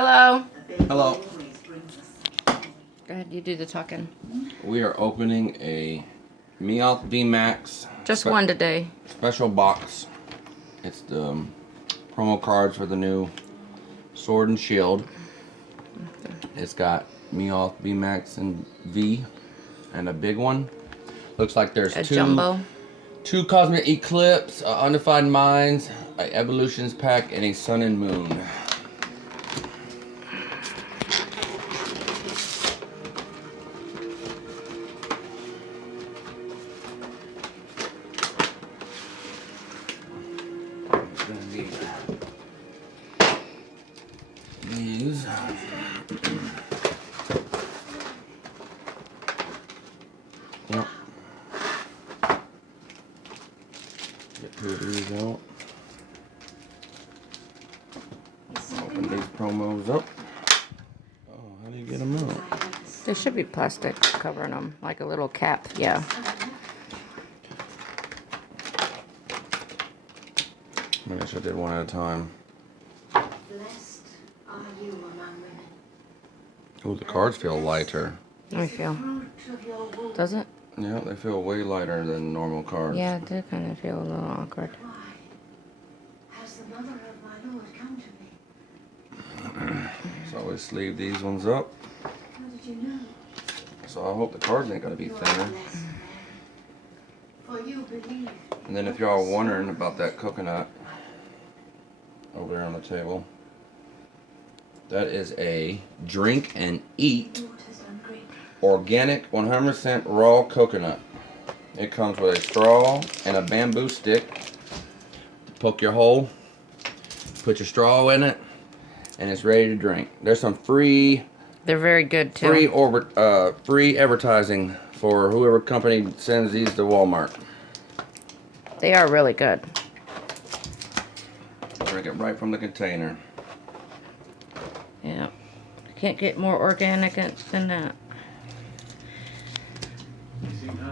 Hello. Hello. Go ahead, you do the talking. We are opening a Meowth Vmax. Just one today. Special box. It's the promo cards for the new Sword and Shield. It's got Meowth Vmax and V, and a big one. Looks like there's a jumbo. Two Cosmic Eclipse, Undefined Minds, a Evolutions pack, and a Sun and Moon. These. Yep. Get two of these out. Open these promos up. Oh, how do you get them out? There should be plastic covering them, like a little cap. Yeah. I guess I did one at a time. Blessed are you among women. Oh, the cards feel lighter. Let me feel. Does it? Yeah, they feel way lighter than normal cards. Yeah, it did kind of feel a little awkward. Why has the mother of my Lord come to me? So we sleeve these ones up. How did you know? So I hope the cards ain't gonna be You are thinner. blessed, Mary, for you believe. And then if y'all wondering about that coconut over there on the table, that is a drink and eat The Lord has done great. organic 100% raw coconut. It comes with a straw and a bamboo stick. Poke your hole, put your straw in it, and it's ready to drink. There's some free They're very good too. free advertising for whoever company sends these to Walmart. They are really good. Drink it right from the container. Yeah. Can't get more organic than that.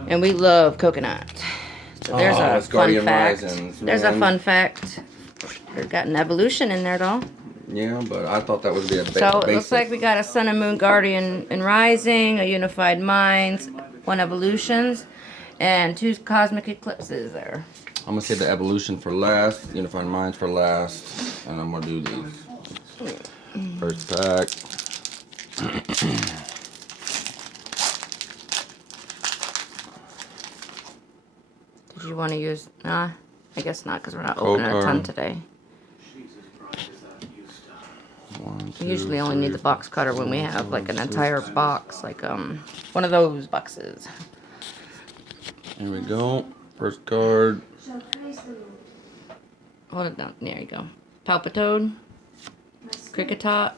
And we love coconut. So there's a that's fun Guardian fact. Risings, There's a man. fun fact. We've got an evolution in there though. Yeah, but I thought that would be a So basic. it looks like we got a Sun and Moon Guardian and Rising, a Unified Minds, one Evolutions, and two Cosmic Eclipses there. I'm gonna save the evolution for last, Unified Minds for last, and I'm gonna do these. First pack. Did you want to use? Nah, I guess not because we're not opening a ton today. One, We two, usually only need the box cutter when we have like an entire box, like one of those boxes. Here we go. First card. So praise the Lord. Hold it down. There you go. Palpitoad, My spirit Cricketop,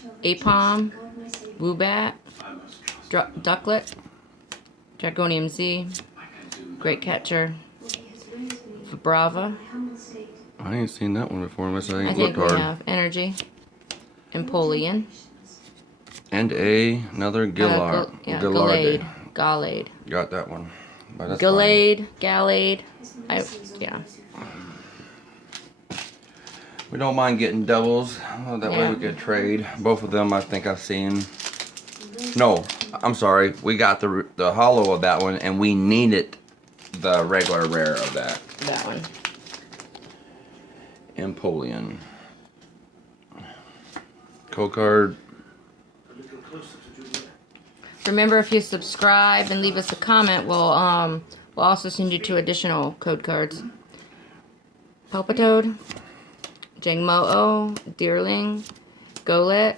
shall Apom, God my Savior. Woobat, Ducklet, Dragonium Z, Great Catcher, For he has raised me Vibrava. from my humble state. I ain't seen that one before unless I I ain't think looked we hard. have Energy, Empoleon, And another Gillard. Gallade, Gallade, Got that one. But that's Gallade, Gallade. His I, mercies yeah. always you find. fine. We don't mind getting doubles. That way Yeah. we could trade. Both of them I think I've seen. No, I'm sorry. We got the hollow of that one, and we needed the regular rare of that. That one. Empoleon. Code card. Remember, if you subscribe and leave us a comment, we'll also send you two additional code cards. Palpitoad, Jangmo-O, Deerling, Golett,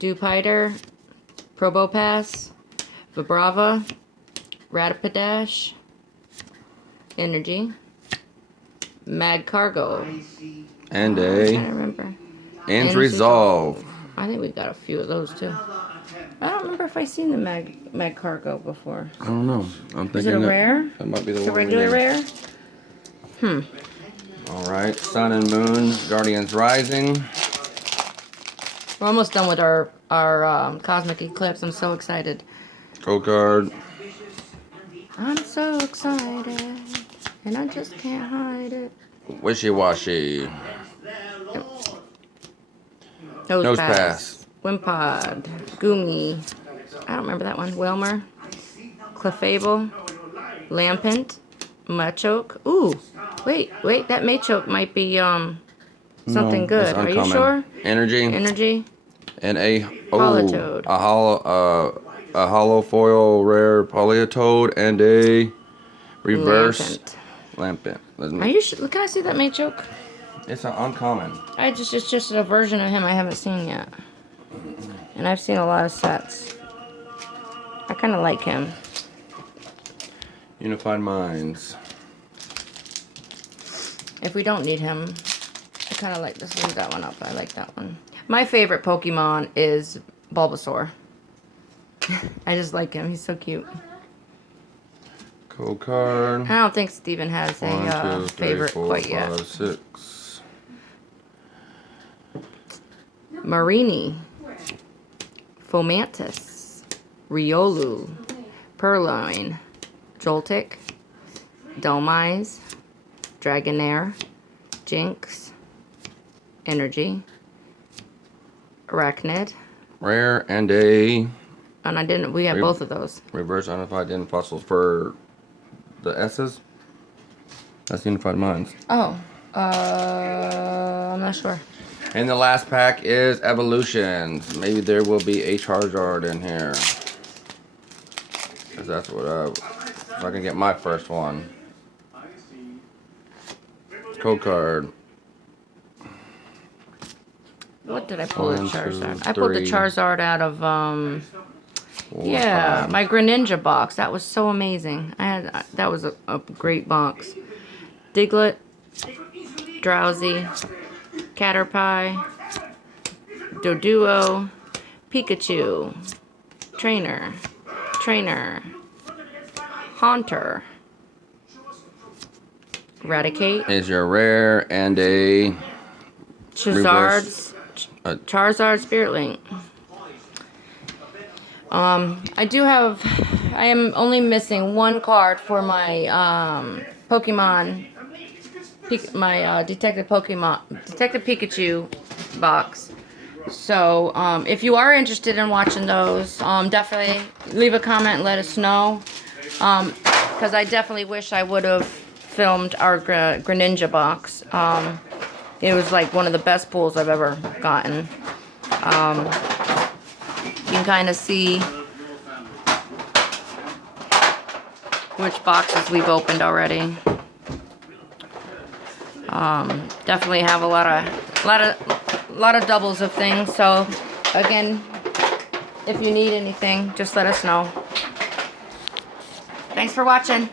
Dewpider, Probopass, Vibrava, Rapidash, Energy, Mad Cargo. And I a can't remember. Ends Resolve. I think we've got a few of those too. I don't remember if I've seen the Mag Cargo before. I don't know. I'm thinking Is it a rare? That might be the It's a one. regular rare? Alright, Sun and Moon, Guardians Rising. We're almost done with our Cosmic Eclipse. I'm so excited. Code card. I'm so excited. And I just can't hide it. Wishy Washy. Nosepass. Wimpod. Goomy. I don't remember that one. Wilmer. Clefable. Lampent. Machoke. Ooh. Wait. That Machoke might be something good. Are you sure? Energy. And a Politoed. a hollow foil rare Politoed and a reverse Lampent. Are you sure? Can I see that Machoke? It's an uncommon. It's just a version of him I haven't seen yet. And I've seen a lot of sets. I kind of like him. Unified Minds. If we don't need him, I kind of like, just leave that one up. I like that one. My favorite Pokemon is Bulbasaur. I just like him. He's so cute. Code card. I don't think Steven has a favorite quite yet. 5, 6. Marini. Fomantis. Riolu. Purloin. Joltik. Dhelmise. Dragonair. Jinx. Energy. Arachnid. Rare and a And we have both of those. reverse unified in fossils for the S's. That's Unified Minds. Oh, I'm not sure. And the last pack is Evolutions. Maybe there will be a Charizard in here. Cause that's what if I can get my first one. Code card. What did I pull? 1, The Charizard. 2, I pulled the 3. Charizard out of 4, yeah, 5. my Greninja box. That was so amazing. That was a great box. Diglett, Drowsy, Caterpie, Doduo, Pikachu, Trainer, Haunter, Eradicate, Is your rare and a Charizard's Charizard Spirit Link. I am only missing one card for my Pokemon, my Detective Pikachu box. So if you are interested in watching those, definitely leave a comment and let us know. Because I definitely wish I would have filmed our Greninja box. It was like one of the best pulls I've ever gotten. You can kind of see which boxes we've opened already. Definitely have a lot of doubles of things. So again, if you need anything, just let us know. Thanks for watching.